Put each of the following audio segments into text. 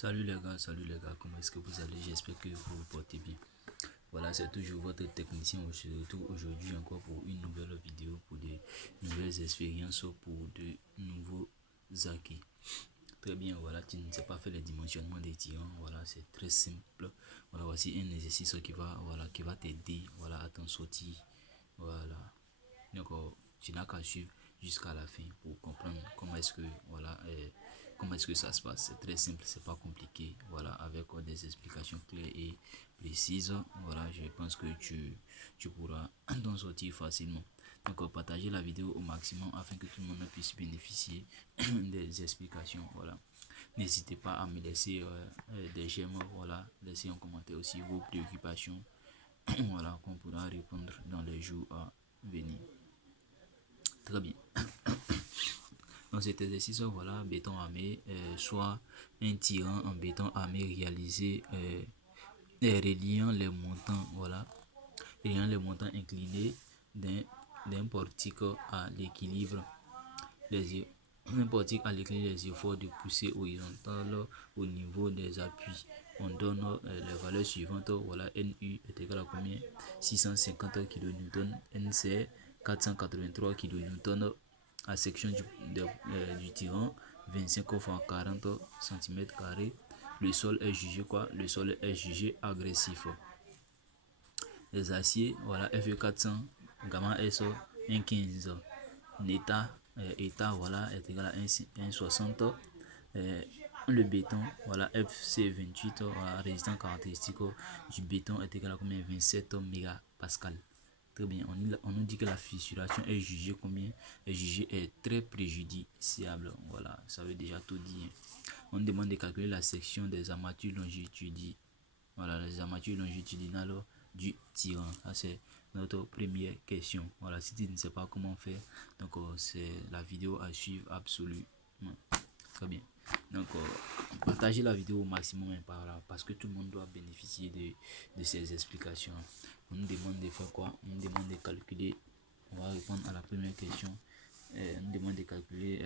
Salut les gars, comment est-ce que vous allez? J'espère que vous vous portez bien. Voilà, c'est toujours votre technicien, surtout aujourd'hui encore pour une nouvelle vidéo, pour de nouvelles expériences, pour de nouveaux acquis. Très bien, voilà, tu ne sais pas faire les dimensionnements des tirants, voilà, c'est très simple. Voilà, voici un exercice qui va t'aider, voilà, à t'en sortir. Voilà. Donc, tu n'as qu'à suivre jusqu'à la fin pour comprendre comment est-ce que, voilà, comment est-ce que ça se passe. C'est très simple, c'est pas compliqué. Voilà, avec des explications claires et précises. Voilà, je pense que tu pourras t'en sortir facilement. Donc, partagez la vidéo au maximum afin que tout le monde puisse bénéficier des explications. Voilà. N'hésitez pas à me laisser des j'aime, voilà, laissez en commentaire aussi vos préoccupations, voilà, qu'on pourra répondre dans les jours à venir. Très bien. Dans cet exercice, voilà, béton armé, soit un tirant en béton armé réalisé reliant les montants, voilà, reliant les montants inclinés d'un portique à l'équilibre un portique à l'équilibre des efforts de poussée horizontale au niveau des appuis. On donne les valeurs suivantes. Voilà, NU est égal à combien? 650 kN, NC 483 kN à section du tirant, 25 x 40 cm². Le sol est jugé quoi? Le sol est jugé agressif. Les aciers, voilà, FE400, gamma SO 1,15, état voilà, est égal à 1,60. Le béton, voilà, FC28, voilà, résistant caractéristique du béton est égal à combien? 27 mégapascal. Très bien, on nous dit que la fissuration est jugée combien? Est jugée très préjudiciable. Voilà, ça veut déjà tout dire. On demande de calculer la section des armatures longitudinales. Voilà, les armatures longitudinales du tirant. Ça, c'est notre première question. Voilà, si tu ne sais pas comment faire, donc c'est la vidéo à suivre absolument. Très bien. Donc, partagez la vidéo au maximum par là, parce que tout le monde doit bénéficier de ces explications. On nous demande de faire quoi? On nous demande de calculer. On va répondre à la première question. On nous demande de calculer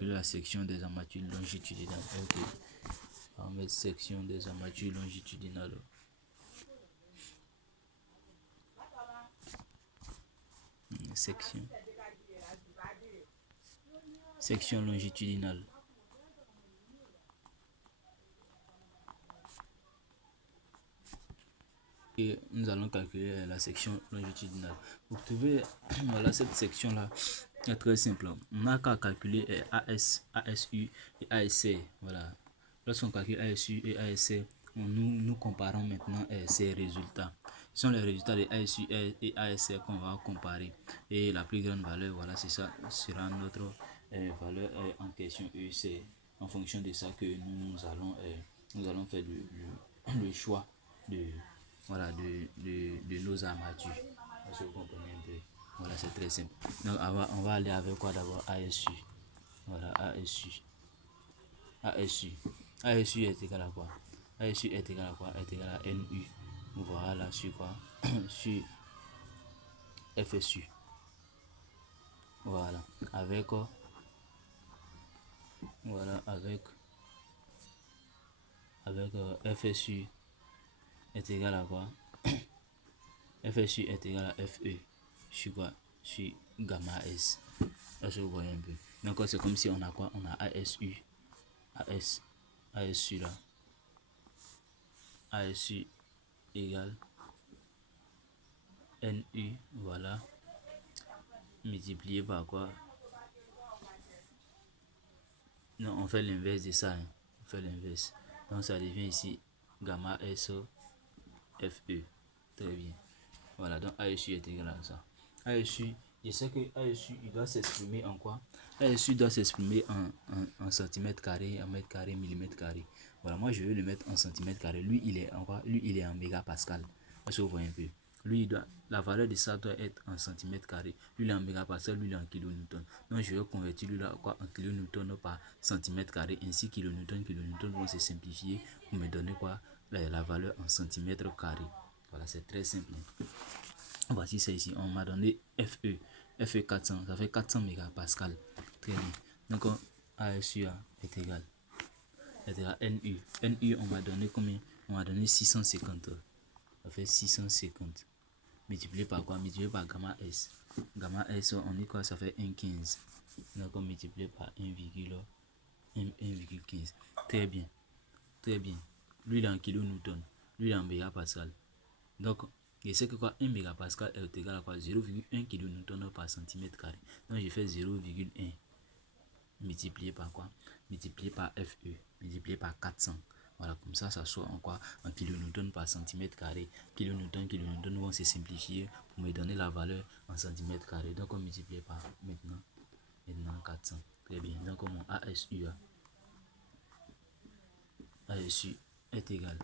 la section des armatures longitudinales. Ok. On va mettre section des armatures longitudinales. Section longitudinale. Et nous allons calculer la section longitudinale. Vous trouvez, voilà, cette section là est très simple. On n'a qu'à calculer ASU et ASC. Voilà. Lorsqu'on calcule ASU et ASC, nous comparons maintenant ces résultats. Ce sont les résultats de ASU et ASC qu'on va comparer. Et la plus grande valeur, voilà, c'est ça, sera notre valeur en question. Et c'est en fonction de ça que nous allons faire le choix de, voilà, de nos armatures. Parce que vous comprenez un peu. Voilà, c'est très simple. Donc, on va aller avec quoi d'abord? ASU. Voilà, ASU. ASU est égal à quoi? ASU est égal à quoi? Est égal à NU. Voilà, sur quoi? Sur FSU. Voilà, avec quoi? Voilà, avec FSU est égal à quoi? FSU est égal à FE. Sur quoi? Sur gamma S. Là, je vous voyez un peu. Donc, c'est comme si on a quoi? On a ASU. ASU là. ASU égale NU. Voilà. Multiplié par quoi? Non, on fait l'inverse de ça. Hein. On fait l'inverse. Donc, ça devient ici gamma S FE. Très bien. Voilà, donc ASU est égal à ça. ASU, je sais que ASU, il doit s'exprimer en quoi? ASU doit s'exprimer en centimètres carrés, en mètres carrés, millimètres carrés. Voilà, moi je vais le mettre en centimètres carrés. Lui, il est en quoi? Lui, il est en mégapascal. Parce que vous voyez un peu. Lui, la valeur de ça doit être en centimètres carrés. Lui, il est en mégapascal, lui, il est en kilonewton. Donc, je vais convertir lui là quoi, en kilonewton par centimètre carré. Ainsi, kilonewton vont se simplifier pour me donner quoi? La valeur en centimètres carrés. Voilà, c'est très simple. Voici c'est ici. On m'a donné FE. FE 400. Ça fait 400 mégapascal. Très bien. Donc, ASUA est égal NU. NU, on m'a donné combien? On m'a donné 650. Ça fait 650. Multiplié par quoi? Multiplié par gamma S. Gamma S, on dit quoi? Ça fait 1,15. Donc on multiplie par 1,15. Très bien. Très bien. Lui, il est en kilonewton. Lui, il est en mégapascal. Donc, je sais que quoi? 1 mégapascal est égal à quoi? 0,1 kilonewton par centimètre carré. Donc, je fais 0,1 multiplié par quoi? Multiplié par FE, multiplié par 400. Voilà, comme ça soit en quoi? En kilonewton par centimètre carré. Kilonewton vont se simplifier pour me donner la valeur en centimètre carré. Donc, on multiplie par maintenant 400. Très bien. Donc, mon ASU est égal.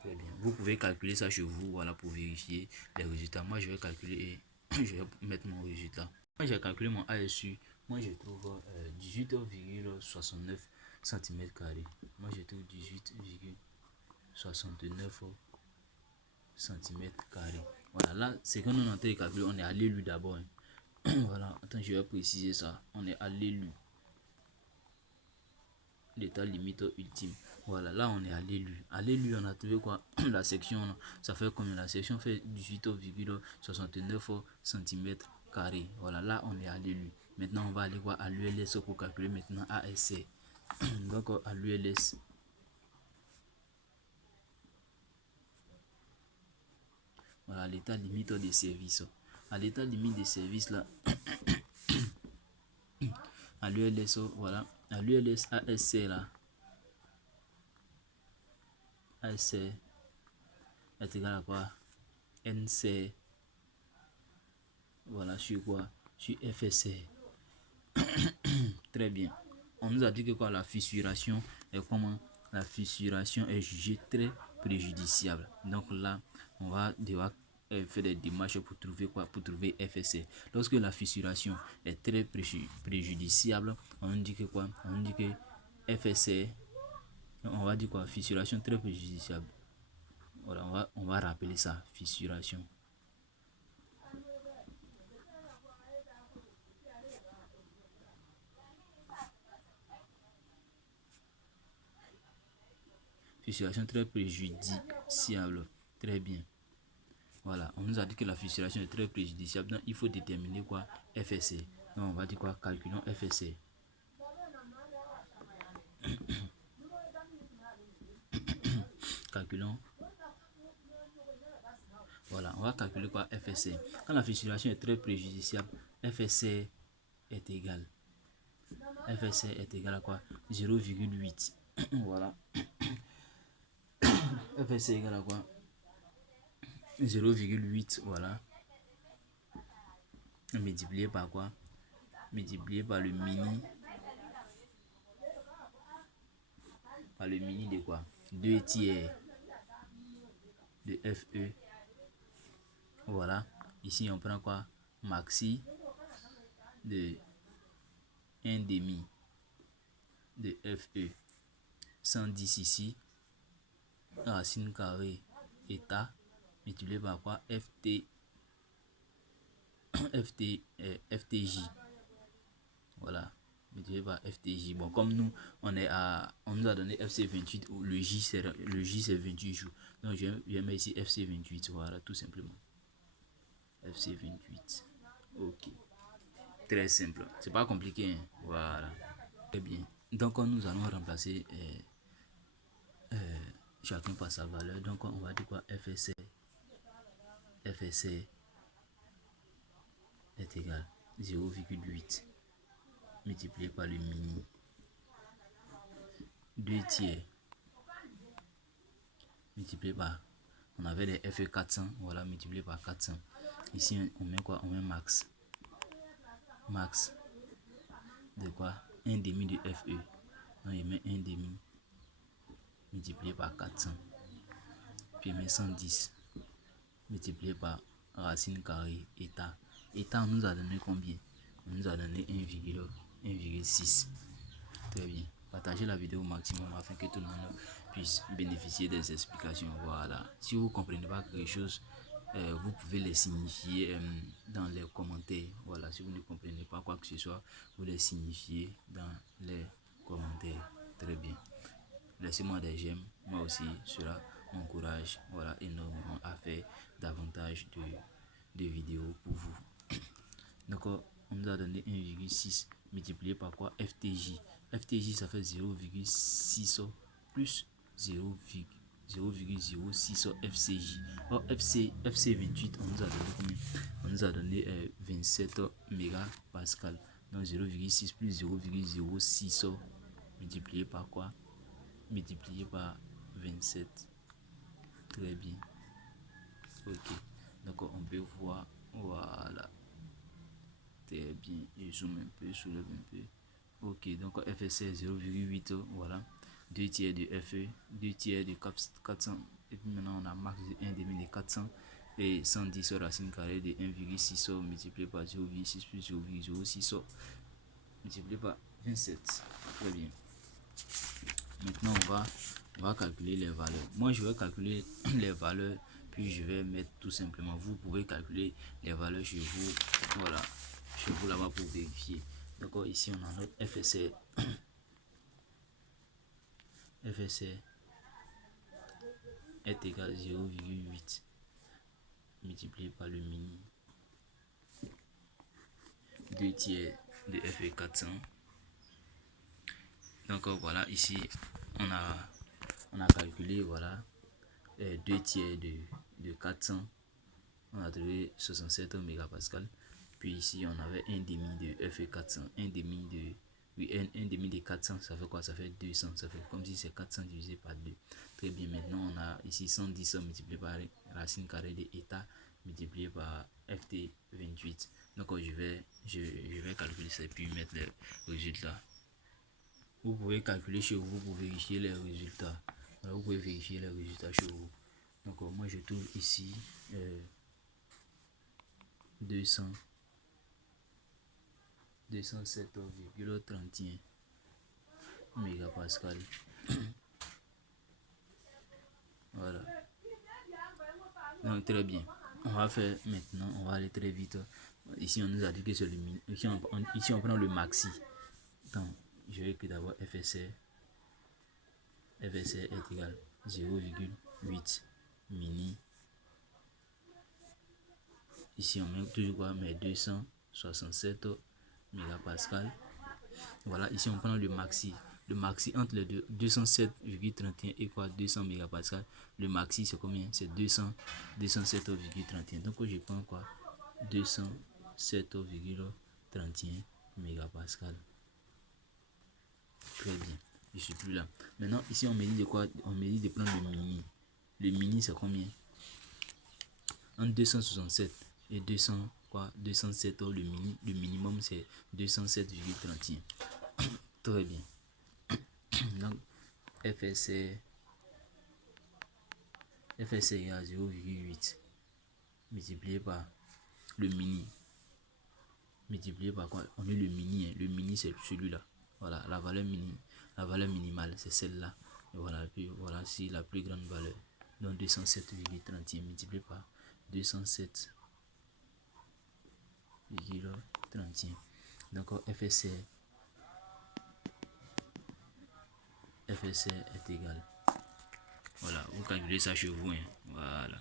Très bien. Vous pouvez calculer ça chez vous, voilà, pour vérifier les résultats. Moi, je vais calculer et je vais mettre mon résultat. Moi, j'ai calculé mon ASU. Moi, je trouve 18,69 cm carrés. Moi, je trouve 18,69 cm carrés. Voilà, là, c'est que nous on a calculé. On est à l'élu d'abord. Hein. Voilà, attends, je vais préciser ça. On est à l'élu. L'état limite ultime. Voilà, là on est à l'élu. À l'élu, on a trouvé quoi? La section, ça fait combien? La section fait 18,69 cm carrés. Voilà, là on est à l'élu. Maintenant, on va aller voir à l'ULS pour calculer maintenant ASC. Donc, à l'ULS. Voilà, l'état limite des services. À l'état limite des services, là, à l'ULS, voilà, à l'ULS ASC, là, ASC est égal à quoi? NC, voilà, sur quoi? Sur FSC. Très bien. On nous a dit que quoi? La fissuration est comment? La fissuration est jugée très préjudiciable. Donc là, on va devoir faire des démarches pour trouver quoi? Pour trouver FSC. Lorsque la fissuration est très préjudiciable, on dit que quoi? On dit que FSC, on va dire quoi? Fissuration très préjudiciable. Voilà, on va rappeler ça, fissuration. Fissuration très préjudiciable. Très bien. Voilà, on nous a dit que la fissuration est très préjudiciable. Donc, il faut déterminer quoi? FSC. Donc, on va dire quoi? Calculons FSC. Calculons. Voilà, on va calculer quoi? FSC. Quand la fissuration est très préjudiciable, FSC est égal. FSC est égal à quoi? 0,8. Voilà. FSC est égal à quoi? 0,8. Voilà. Multiplié par quoi? Multiplié par le mini. Par le mini de quoi? 2 tiers de FE. Voilà. Ici, on prend quoi? Maxi de 1 demi de FE. 110 ici. Racine carrée état multiplié par quoi? FTJ. Voilà. Multiplié par FTJ. Bon, comme nous, on nous a donné FC28 ou le J c'est 28 jours. Donc, je vais mettre ici FC28. Voilà, tout simplement. FC28. Ok. Très simple. C'est pas compliqué. Hein? Voilà. Très bien. Donc, nous allons remplacer chacun par sa valeur. Donc, on va dire quoi? FSC est égal 0,8 multiplié par le mini 2 tiers multiplié par, on avait les FE 400, voilà, multiplié par 400. Ici on met quoi? On met max de quoi? 1 demi de FE. Donc je mets 1 demi multiplié par 400, puis je mets 110 multiplié par racine carrée état. État, on nous a donné combien? On nous a donné 1,6. Très bien. Partagez la vidéo au maximum afin que tout le monde puisse bénéficier des explications. Voilà. Si vous ne comprenez pas quelque chose, vous pouvez les signifier dans les commentaires. Voilà. Si vous ne comprenez pas quoi que ce soit, vous les signifiez dans les laissez-moi des j'aime. Moi aussi, cela m'encourage, voilà, énormément à faire davantage de vidéos pour vous. D'accord, on nous a donné 1,6 multiplié par quoi? FTJ. FTJ, ça fait 0,6 plus 0,06 FCJ. Or, FC28, on nous a donné combien? On nous a donné 27 mégapascal. Donc 0,6 plus 0,06 multiplié par quoi? Multiplié par 27. Très bien. Ok. Donc on peut voir. Voilà. Très bien. Je zoome un peu, soulève un peu. Ok. Donc FSC 0,8. Voilà. 2 tiers de FE. 2 tiers de 400. Et puis maintenant on a max de 1,5 de 400. Et 110 racine carrée de 1,6 multiplié par 0,6 plus 0,06 multiplié par 27. Très bien. Maintenant on va calculer les valeurs. Moi je vais calculer les valeurs, puis je vais mettre tout simplement. Vous pouvez calculer les valeurs chez vous. Voilà, chez vous là-bas pour vérifier. D'accord, ici on a notre FSR. FSR est égal à 0,8 multiplié par le mini 2 tiers de FE 400. Donc voilà, ici on a calculé, voilà, 2 tiers de 400. On a trouvé 67 mégapascal. Puis ici on avait un demi de FE 400, un demi de, oui, un demi de 400, ça fait quoi? Ça fait 200, ça fait comme si c'est 400 divisé par 2. Très bien, maintenant on a ici 110 multiplié par racine carrée de état multiplié par FT28. Donc je vais calculer ça et puis mettre les résultats. Vous pouvez calculer chez vous pour vérifier les résultats. Alors, vous pouvez vérifier les résultats chez vous. Donc moi je trouve ici 207,31 mégapascal. Voilà. Donc très bien. On va faire maintenant, on va aller très vite. Ici on nous a dit que c'est le mini. Ici on prend le maxi. Donc je vais écrire d'abord FSR. FSR est égal à 0,8 mini. Ici on met toujours quoi? Mais 267 mégapascal. Voilà, ici on prend le maxi. Le maxi entre les deux, 207,31 et quoi? 200 mégapascal. Le maxi c'est combien? C'est 207,31. Donc je prends quoi? 207,31 mégapascal. Très bien. Je suis plus là. Maintenant ici on me dit de quoi? On me dit de prendre le mini. Le mini c'est combien? Entre 267 et 200 quoi? 207, le minimum c'est 207,31. Très bien. Donc FSC est à 0,8 multiplié par le mini. Multiplié par quoi? On est le mini, hein. Le mini c'est celui-là. Voilà, la valeur minimale c'est celle-là. Voilà, puis voilà, c'est la plus grande valeur. Donc 207,31 multiplié par 207,31. Donc FSC est égal. Voilà, vous calculez ça chez vous, hein. Voilà.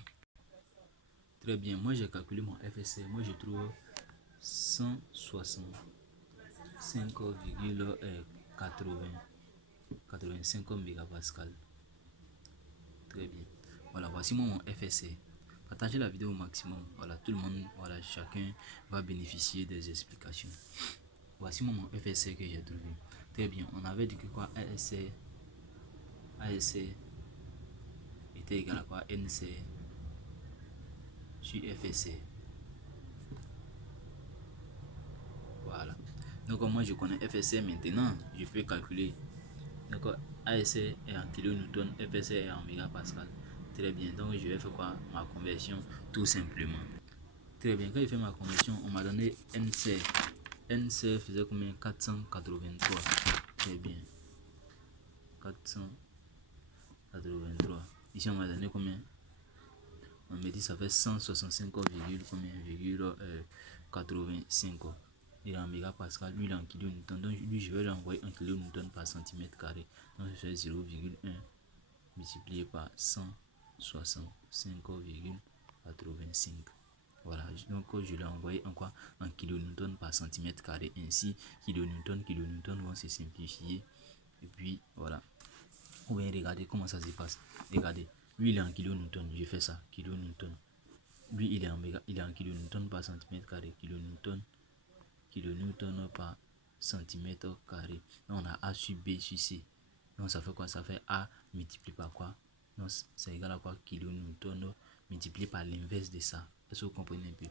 Très bien, moi j'ai calculé mon FSC. Moi je trouve 165,85 mégapascal. Très bien. Voilà, voici mon FSC. Partagez la vidéo au maximum. Voilà, tout le monde, voilà, chacun va bénéficier des explications. Voici mon FSC que j'ai trouvé. Très bien, on avait dit que quoi? ASC était égal à quoi? NC sur FSC. Voilà. Donc moi je connais FSC maintenant, je peux calculer. Donc ASC est en kilonewton, FSC est en mégapascal. Très bien, donc je vais faire quoi? Ma conversion tout simplement. Très bien, quand je fais ma conversion, on m'a donné NC. NC faisait combien? 483. Très bien. 483. Ici on m'a donné combien? On me dit ça fait 165, combien? 85. il est en mégapascal, lui il est en kilonewton. Donc lui je vais lui envoyer en kilonewton par centimètre carré. Donc je fais 0,1 multiplié par 165,85. Voilà, donc je l'ai envoyé en quoi? En kilonewton par centimètre carré. Ainsi, kilonewton vont se simplifier. Et puis voilà. Ou bien regardez comment ça se passe. Regardez, lui il est en kilonewton, je fais ça, kilonewton. Lui il est en kilonewton par centimètre carré, kilonewton par centimètre carré. Donc on a A sur B sur C. Donc ça fait quoi? Ça fait A multiplié par quoi? Donc c'est égal à quoi? Kilonewton multiplié par l'inverse de ça. Est-ce que vous comprenez un peu?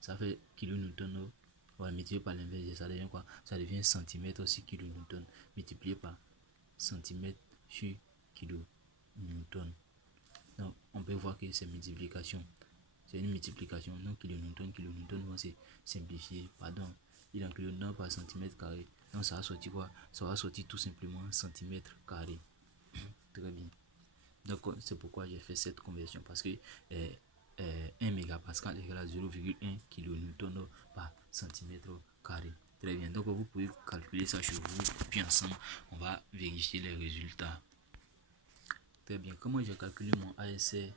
Ça fait kilonewton multiplié par l'inverse de ça devient quoi? Ça devient centimètre sur kilonewton multiplié par centimètre sur kilonewton. Donc on peut voir que c'est multiplication. C'est une multiplication. Donc kilonewton vont se simplifier. Pardon. Il est en kilonewton par centimètre carré. Donc ça va sortir quoi? Ça va sortir tout simplement centimètre carré. Très bien. Donc c'est pourquoi j'ai fait cette conversion. Parce que 1 mégapascal égale à 0,1 kilonewton par centimètre carré. Très bien. Donc vous pouvez calculer ça chez vous. Puis ensemble, on va vérifier les résultats. Très bien. Comment j'ai calculé mon ASR?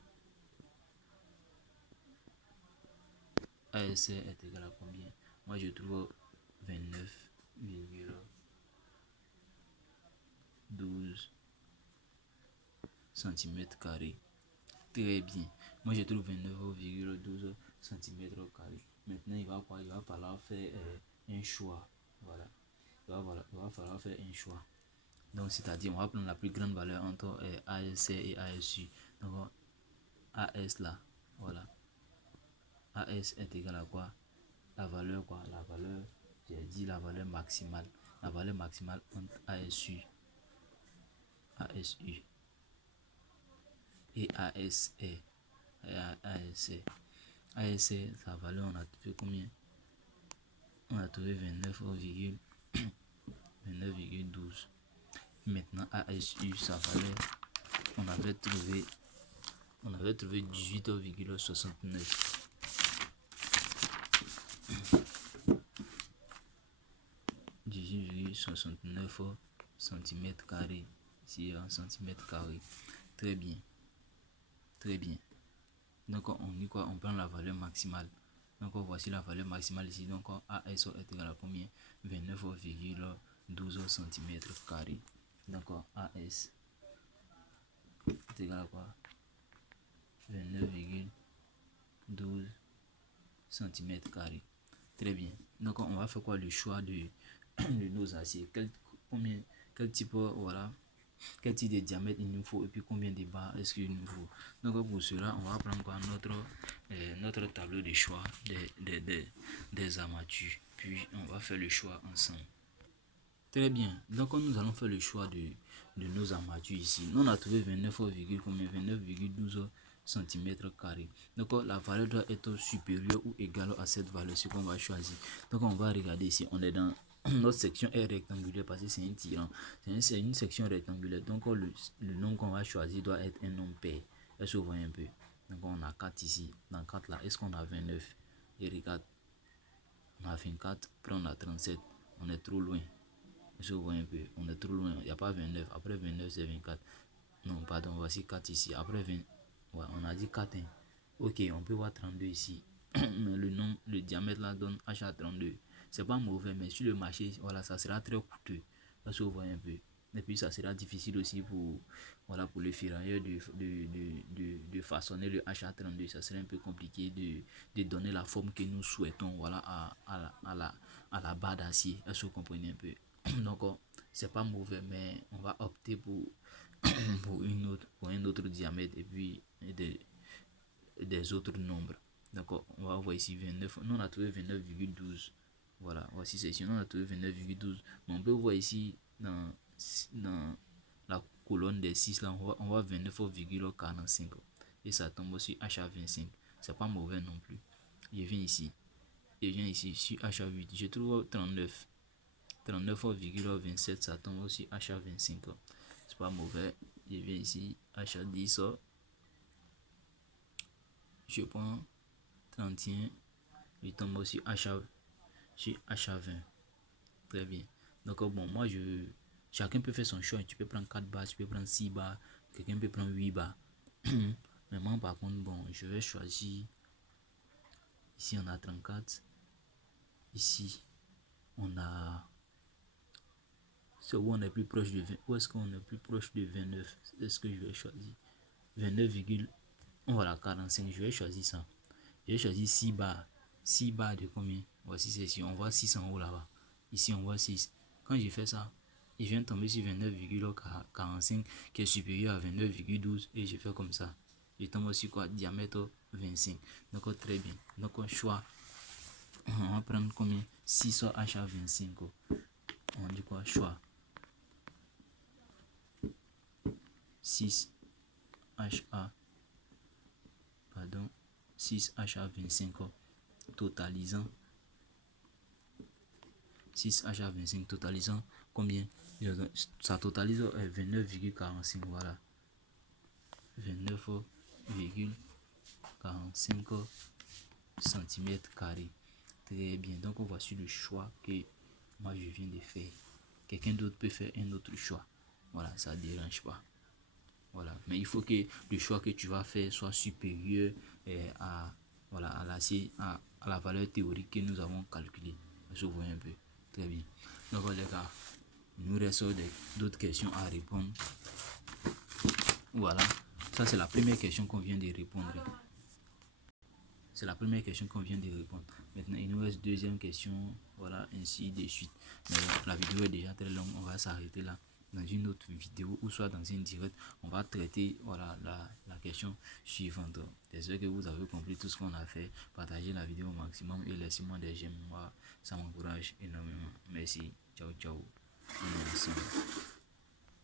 ASR est égal à combien? Moi je trouve 29,12 cm carrés. Très bien. Moi je trouve 29,12 cm carrés. Maintenant il va falloir faire un choix. Voilà. Il va falloir faire un choix. Donc c'est-à-dire on va prendre la plus grande valeur entre ASC et ASU. Donc AS là. Voilà. AS est égal à quoi? La valeur quoi? La valeur, j'ai dit la valeur maximale. La valeur maximale entre ASU et ASE. ASE, sa valeur, on a trouvé combien? On a trouvé 29,12. Maintenant, ASU, sa valeur, on avait trouvé 18,69. 18,69 cm carré. Ici en centimètres carrés. Très bien. Très bien. Donc on dit quoi? On prend la valeur maximale. Donc voici la valeur maximale ici. Donc AS est égal à combien? 29,12 cm carré. Donc AS est égal à quoi? 29,12 cm carré. Très bien. Donc on va faire quoi? Le choix de nos aciers. Quel type, voilà, quel type de diamètre il nous faut et puis combien de barres est-ce qu'il nous faut. Donc pour cela on va prendre quoi? Notre tableau de choix des armatures, puis on va faire le choix ensemble. Très bien. Donc nous allons faire le choix de nos armatures ici. Nous on a trouvé 29,12 cm carré. Donc la valeur doit être supérieure ou égale à cette valeur, ce qu'on va choisir. Donc on va regarder ici. On est dans notre section est rectangulaire parce que c'est un tirant. C'est une section rectangulaire. Donc le nombre qu'on va choisir doit être un nombre pair. Est-ce que vous voyez un peu? Donc on a 4 ici. Dans 4 là, est-ce qu'on a 29? Et regarde, on a 24, puis on a 37. On est trop loin. Est-ce que vous voyez un peu? On est trop loin. Il n'y a pas 29. Après 29, c'est 24. Non, pardon, voici 4 ici. Après 20, ouais, on a dit 4. Hein. Ok, on peut voir 32 ici. Mais le diamètre là donne HA32. C'est pas mauvais, mais sur le marché, voilà, ça sera très coûteux. Parce que vous voyez un peu. Et puis ça sera difficile aussi pour, voilà, pour les ferrailleurs de façonner le HA32. Ça serait un peu compliqué de donner la forme que nous souhaitons, voilà, à la barre d'acier. Est-ce que vous comprenez un peu? Donc c'est pas mauvais, mais on va opter pour pour un autre diamètre et puis des autres nombres. D'accord, on va voir ici 29. Nous on a trouvé 29,12. Voilà, voici c'est ici. Nous on a trouvé 29,12. Mais on peut voir ici dans la colonne des 6 là, on voit 29,45. Et ça tombe aussi HA25. C'est pas mauvais non plus. Je viens ici. Sur HA8. Je trouve 39. 39,27. Ça tombe aussi HA25. C'est pas mauvais. Je viens ici. HA10. Je prends 31. Je tombe aussi sur HA20. Très bien. Donc, bon, moi, chacun peut faire son choix. Tu peux prendre 4 barres, tu peux prendre 6 barres, quelqu'un peut prendre 8 barres. Mais moi, par contre, bon, je vais choisir. Ici, on a 34. Ici, on a. C'est où on est plus proche de 20. Où est-ce qu'on est plus proche de 29? Est-ce que je vais choisir 29, voilà, 45. Je vais choisir ça. Je vais choisir 6 barres. 6 barres de combien? Voici c'est ici. On voit 6 en haut là-bas. Ici, on voit 6. Quand je fais ça, il vient tomber sur 29,45 qui est supérieur à 29,12 et je fais comme ça. Je tombe sur quoi? Diamètre 25. Donc, très bien. Donc, choix. On va prendre combien? 6 sur HA25. On dit quoi? Choix. 6 HA. Pardon. 6 HA25. Totalisant. 6 HA25 totalisant combien? Ça totalise 29,45. Voilà. 29,45 cm². Très bien. Donc, voici le choix que moi je viens de faire. Quelqu'un d'autre peut faire un autre choix. Voilà, ça ne dérange pas. Voilà. Mais il faut que le choix que tu vas faire soit supérieur à, voilà, à la valeur théorique que nous avons calculée. Je vois un peu. Très bien. Donc, les gars, il nous reste d'autres questions à répondre. Voilà. Ça, c'est la première question qu'on vient de répondre. C'est la première question qu'on vient de répondre. Maintenant, il nous reste deuxième question. Voilà, ainsi de suite. Mais la vidéo est déjà très longue. On va s'arrêter là. Dans une autre vidéo ou soit dans une direct, on va traiter voilà, la question suivante. J'espère que vous avez compris tout ce qu'on a fait. Partagez la vidéo au maximum et laissez-moi des j'aime. Ça m'encourage énormément. Merci. Ciao, ciao. On est ensemble.